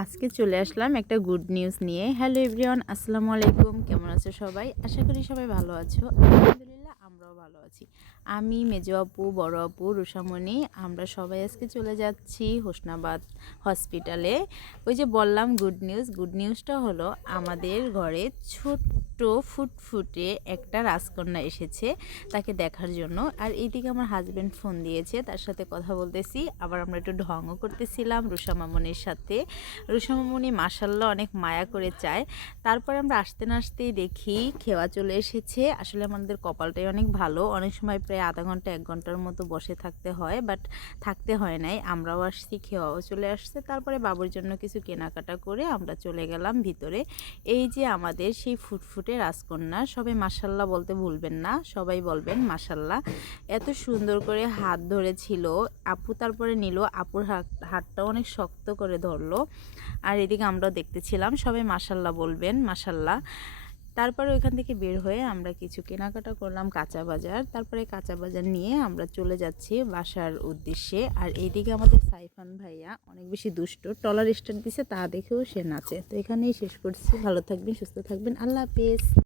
আজকে চলে আসলাম একটা গুড নিউজ নিয়ে। হ্যালো এভরিওয়ান, আসসালামু আলাইকুম। কেমন আছো সবাই? আশা করি সবাই ভালো আছো। আলহামদুলিল্লাহ, আমরাও ভালো আছি। আমি, মেজো আপু, বড় আপু, রুষামণি, আমরা সবাই আজকে চলে যাচ্ছি হোসনাবাদ হসপিটালে। ওই যে বললাম গুড নিউজ। গুড নিউজটা হলো আমাদের ঘরে ছোট্ট ফুটফুটে একটা রাজকন্যা এসেছে তাকে দেখার জন্য। আর এইদিকে আমার হাজব্যান্ড ফোন দিয়েছে, তার সাথে কথা বলতেছি। আবার আমরা একটু ঢংও করতেছিলাম রুষা মামনির সাথে। রুষা মামনি মাশাল্লাহ অনেক মায়া করে চায়। তারপরে আমরা আসতে না আসতেই দেখি খেওয়া চলে এসেছে। আসলে আমাদের কপালটাই অনেক ভালো, অনেক সময় প্রায় আধা ঘন্টা 1 ঘন্টার মতো বসে থাকতে হয়, বাট থাকতে হয় নাই। আমরাও আসছি, খেওয়াও চলে আসছে। তারপরে বাবুর জন্য কিছু কেনাকাটা করে আমরা চলে গেলাম ভিতরে। এই যে আমাদের সেই ফুটফুটে রাজকন্যা, সবাই মাশাল্লাহ বলতে ভুলবেন না, সবাই বলবেন মাশাল্লাহ। এত সুন্দর করে হাত ধরেছিল আপু, তারপরে নিল আপুর হাতটাও অনেক শক্ত করে ধরলো। আর এদিকে আমরাও দেখতেছিলাম, সবাই মাশাল্লাহ বলবেন মাশাল্লাহ। তারপরে ওইখান থেকে বের হয়ে আমরা কিছু কেনাকাটা করলাম কাঁচা বাজার। তারপরে কাঁচা বাজার নিয়ে আমরা চলে যাচ্ছি বাসার উদ্দেশ্যে। আর এইদিকে আমাদের সাইফান ভাইয়া অনেক বেশি দুষ্ট, টলার স্টার্ট দিছে, তা দেখেও সে নাচে। তো এখানেই শেষ করছি। ভালো থাকবেন, সুস্থ থাকবেন, আল্লাহ হাফেজ।